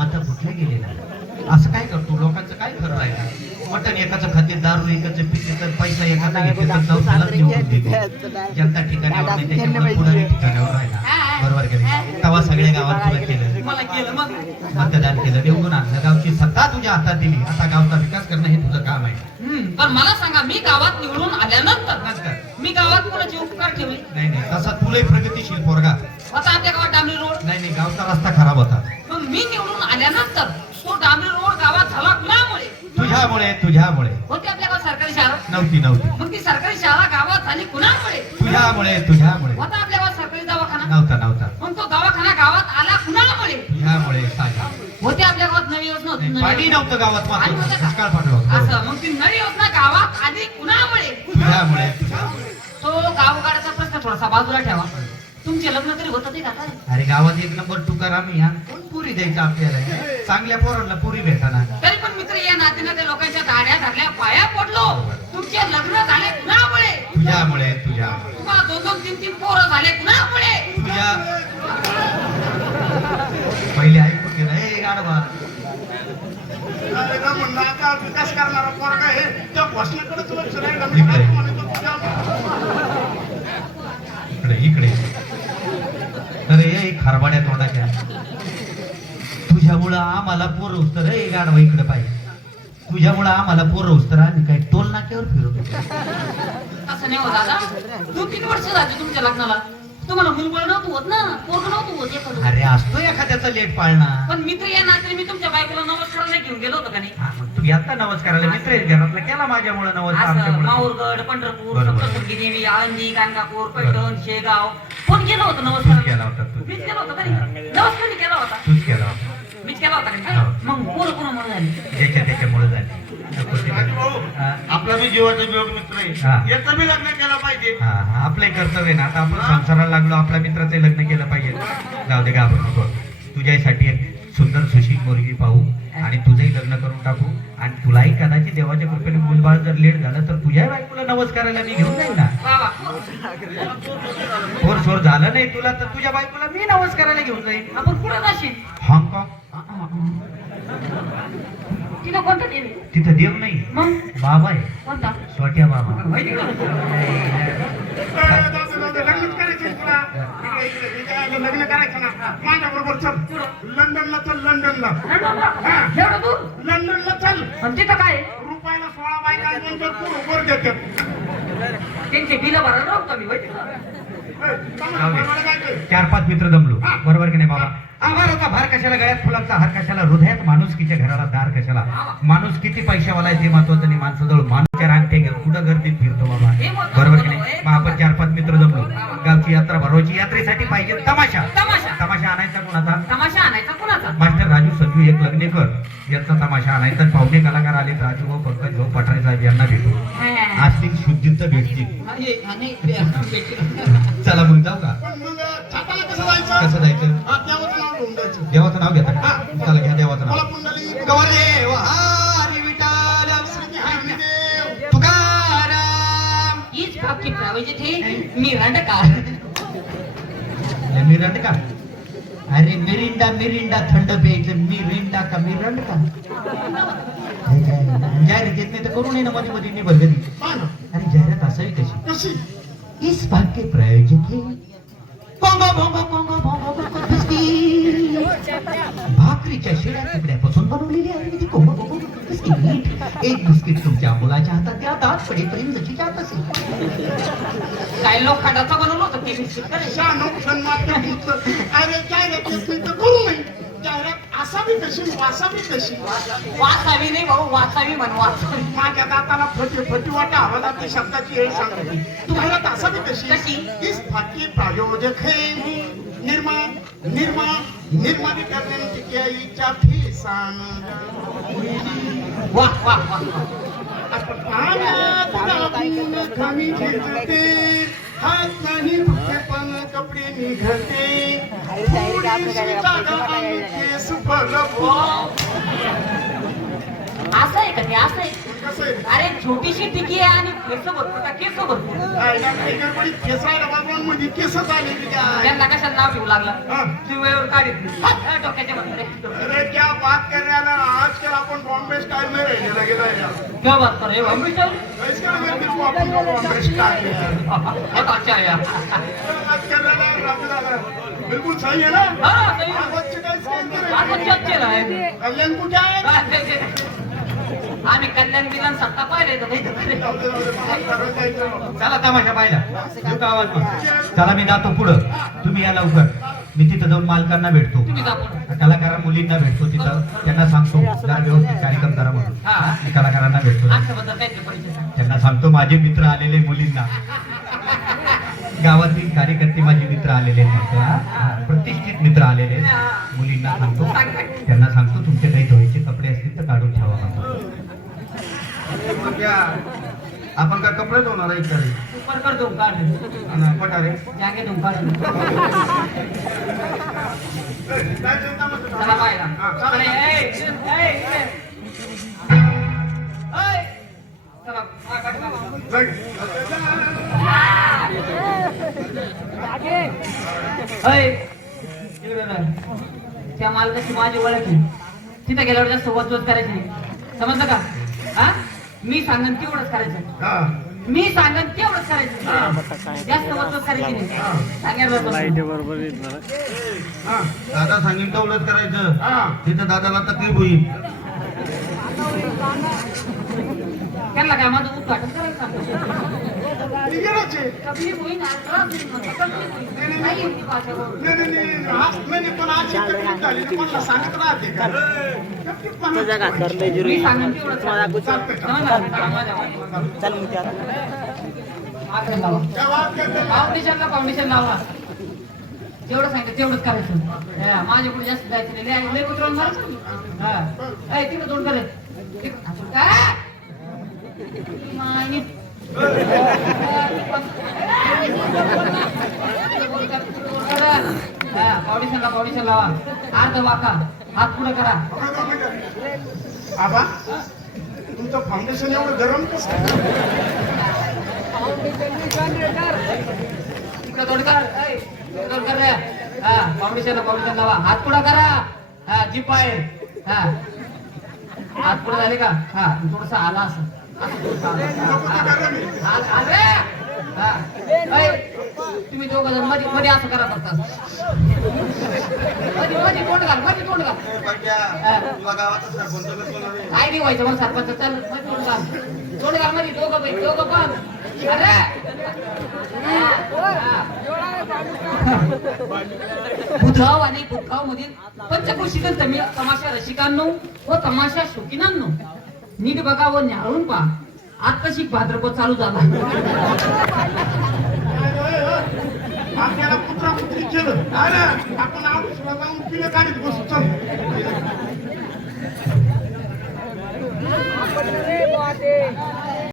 मत कुठले गेले ना असं काय करतो लोकांचं काय खरं आहे का मटण एकाचं खाते दारू एकाचं पिते तर पैसा एखादा घेते तर जाऊन तुलाच निवडून देते जनता ठिकाणावर नाही त्याच्यामुळे पुढारी ठिकाणावर राहिला बरोबर केलं तेव्हा सगळ्या गावात तुला केलं मला केलं मग मतदान केलं निवडून आणलं गावची सत्ता तुझ्या हातात दिली आता गावचा विकास करणं हे तुझं काम आहे पण मला सांगा मी गावात निवडून आल्यानंतर मी गावात कोणाचे उपकार ठेवले नाही नाही तसा तुलाही प्रगतीशील पोरगा आता आपल्या गावात डांबरी रोड नाही नाही गावचा रस्ता खराब होता मग मी निवडून आल्यानंतर तो डांबरी रोड गावात झाला कुणामुळे तुझ्यामुळे होती आपल्या गावात सरकारी शाळा नव्हती मग ती सरकारी शाळा गावात झाली कुणामुळे तुझ्यामुळे होता आपल्या गावात सरकारी दवाखाना नव्हता मग तो दवाखाना गावात आला कुणामुळे तुझ्यामुळे होती आपल्या गावात नवी योजना होती पाणी नव्हतं गावात पाणी मात्र नव्हतं का? दुष्काळ पडला होता. असं मग ती नवी योजना गावात आली कुणामुळे तुझ्यामुळे तो गावगाड्याचा प्रश्न थोडासा बाजूला ठेवा तुमचे लग्न तरी होत ते का काय? अरे गावात एक नंबर तुकाराम या कोण पुरी द्यायचा आपल्याला चांगल्या पोरांना पुरी भेटाना तरी पण मित्र या नातीनं त्या लोकांच्या दाड्या धरल्या पाया पडलो तुमचे लग्न झाले कुणामुळे तुझ्यामुळे तुम्हाला 2-2-3-3 पोरं झाले कुणामुळे तुझ्या पहिले ऐकून घे रे गाडवा म्हणलं आता विकास करणारा पोरगा आहे त्या घोषणेकडेच लक्ष राहिलं इकडे. मी काय म्हणतो तुझ्या इकडे अरे खरबाड्या तोंडाच्या तुझ्यामुळं आम्हाला पोरं उचतर रे गाडवा इकडे पाहिजे तुझ्यामुळं आम्हाला पोरं उचतर आम्ही काय टोल नाक्यावर फिरतो असं नाही हो दादा 2-3 वर्ष झाली तुमच्या लग्नाला तुम्हाला मुलबळ नव्हतं होत ना पोरग नव्हतं होत एखादं अरे असतो एखाद्याचा लेट पाळणा पण मित्र या नात्याने मी तुमच्या बायकोला नमस्कार घेऊन गेलो होतो का नाही हा, मग तू घेतला नमस्काराला मित्र आहेत घरातला केला माझ्यामुळे नमस्कार असं आमच्यामुळं. माहूरगड पंढरपूर बरोबर. सप्तशृंगी देवी आळंदी गाणगापूर पैठण बरोबर. शेगाव कोण केलं होतं तूच नमस्कार केला होता तू मीच केला होता का नाही नमस्कार मी केला होता तूच केला होता मीच केला होता का हो. नाही? मग पोरं कोणामुळे झाली त्याच्यामुळे झाली हा, आपला बी जीवाचा वियोग मित्र हा. आहे याचं बी लग्न केलं पाहिजे हा, आपले कर्तव्य ना आता आपण संसाराला लागलो आपल्या मित्राचे लग्न केलं पाहिजे जाऊ दे घाबरू नको तुझ्यासाठी एक सुंदर सुशील मुलगी पाहू आणि तुझंही लग्न करून टाकू आणि तुलाही कदाचित देवाच्या कृपेने मुलबाळ जर लेट झालं तर तुझ्या बायकोला नमस्काराला मी घेऊन जाईल ना फोर सोर झालं नाही तुला तर तुझ्या बायकोला मी नमस्काराला घेऊन जाईल आपण कुठं जाशील हाँगकाँग तिला कोणतं देवी तिथं देव नाही मग बाबा आहे कोणता छोट्या बाबा माहिती का? लग्नच करायचं तुला लग्न करायचं ना माझ्या बरोबर चल लंडनला चल लंडनला एवढं दूर लंडनला चल आणि तिथं काय रुपयाला 16 बायका नंतर तू वर देतात त्यांचे बिल भरायला नव्हतं मी माहिती का? चार पाच मित्र जमलो बरोबर की नाही बाबा आभाराचा भार कशाला गळ्यात फुलाचा हार कशाला हृदयात माणुसकीच्या घराला दार कशाला माणूस किती पैशावाला आहे ते महत्वाचं नाही माणसाजवळ माणूसच्या रांगटे कुठं गर्दीत फिरतो बाबा बरोबर की नाही मग आपण चार पाच मित्र जमलो गावची यात्रा भरवायची यात्रेसाठी पाहिजे तमाशा तमाशा आणायचा कोणाचा तमाशा आणायचा कुणाचा मास्टर राजू सजू एक लग्नेकर याचा तमाशा आणायचा पाहुणे कलाकार आले राजू भाऊ पंकज भाऊ पठारे साहेब यांना भेटू आस्तिक शुद्धीत भेटतील चला मग जाऊ का पण मग छापाला कसं जायचं कसं जायचं देवाचं नाव घेऊन जायचं देवाचं नाव घेता का चला घ्या देवाचं मला नाव कुंडली गौरदेव हरी विठ्ठल श्री हरिदेव तुकाराम हीच बाबची प्रावेची थे मी रंडका मिरंड का अरे मिरिंडा थंड प्यायचं मिरिंडा का मिरंड का जाहिरात येत नाही तर करू नये ना मध्ये मध्ये नाही भरगती अरे जाहिरात असावी कशी कशी इस भाग के प्रायोजक है कोंगो भोंगो कोंगो भोंगो कोंगो बिस्किट भाकरीच्या शिळ्या तुकड्यापासून बनवलेली आयुर्वेदिक कोंगो भोंगो बिस्किट एक बिस्किट तुमच्या मुलाच्या हातात द्या दात पडेपर्यंत जशी जात असेल काय लोक खाडाचं बनवलं होतं ते बिस्किट करे शानूक सन्मान अरे जाहिरात येत नाही तर करू नये जाहिरात असावी कशी वासावी कशी वासावी नाही भाऊ वासावी म्हण वासावी माझ्या दाताला फटी वाटा आवाजातली शब्दाची हे सांगते तू जाहिरात असावी कशी कशी? इस भाग्य प्रायोजक है निर्मा करण्याची केळीच्या फेसान वाह वाह वाह आपण पाण्यात दाबून कमी घेते हात नाही फुटे पण कपडे निघते थोडीशी जागा आणि केस बघ असं आहे का ते असं आहे कसं आहे अरे छोटीशी टिकी आहे आणि केस भरपूर का केस भरपूर आईला काही गडबडीत केसायला बाबांमध्ये केसच आलेली काय त्यांना कशाला नाव ठेवू लागला हा. तू वेळेवर काढीत डोक्याच्या मध्ये अरे क्या बात कर रहा है आजकल अपन बॉम्बे स्टाइल में रहने लगे ना यार क्या बात कर रहे हो हम भी चल इसका मैं बिल्कुल अपन को बॉम्बे स्टाइल है बहुत अच्छा है यार बात कर रहा है राजा बिल्कुल सही है ना हाँ सही आप बच्चे का इसके अंदर आज है अच्छे अच्छे रहे कल्याण को क्या है आम्ही कल्याण बिलान सत्ता पाहिले तर चला तमाशा पाहिला लोक आवाज पण. चला मी जातो पुढं तुम्ही या लवकर मी तिथं जाऊन मालकांना भेटतो तुम्ही जा पुढं. कलाकार मुलींना भेटतो तिथं त्यांना सांगतो जरा व्यवस्थित कार्यक्रम करा म्हणून हा. मी कलाकारांना भेटतो आमच्याबद्दल काहीतरी परिचय सांग त्यांना सांगतो माझे मित्र आलेले मुलींना गावातील कार्यकर्ते माझे मित्र आलेले आहेत म्हणतो हा. प्रतिष्ठित मित्र आलेले आहेत. मुलींना सांगतो त्यांना सांगतो तुमचे काही धुवायचे कपडे असतील तर काढून ठेवा म्हणतो आपण का कपडे धुणार आहे इकडे ऊपर कर दो काढ पटारे जागे दो काढ चला पाहिला चला ए चला त्या मालकाची माझी ओळख आहे तिथे गेल्यावर जास्त वचवच करायची नाही समजलं का हा मी सांगन तेवढंच करायचं मी सांगन तेवढंच करायचं जास्त वचवच करायची नाही सांगायला दादा सांगितलं तेवढंच करायचं तिथं दादाला तकलीफ होईल त्यांना काय माझं उद्घाटन करायला सांगतो तकलीफ होईल नाही येत ती भाषेवर. मी सांगन तेवढंच करायचं. समजलं? आकडे लावा. फाउंडेशन लावा जेवढं सांगितलं तेवढंच करायचं हा, माझ्या पुढे जास्त जायचं नाही लय कुत्रा मारायचं हा ए, तिकडे दोन करे फाउंडेशन लावा अर्ध वाका हात पुढे करा आबा तुमचं फाउंडेशन एवढं गरम कसं तिकडे दोन कर रे हा फाउंडेशन लावा हात पुढे करा हा जीप आहे हा हात पुढे झाले का हा थोडस आला असं तुम्ही दोघं जण मध्ये मध्ये असं करा फक्त मध्ये मध्ये तोंड घाल मध्ये तोंड घाल काय नाही व्हायचं मग सरपंच चल मध्ये तोंड घाल मध्ये दोघं पण अरे बुधगाव आणि बुधगाव मधील पंचक्रोशीतील तमाशा रसिकांनो व तमाशा शौकीनांनो नीट बघा व न्याहाळून पहा आत्ताशी भाद्रपद चालू झाला आपल्याला कुत्रा कुत्री केलं आपण आऊट जाऊन पिलं काढीत बसू चल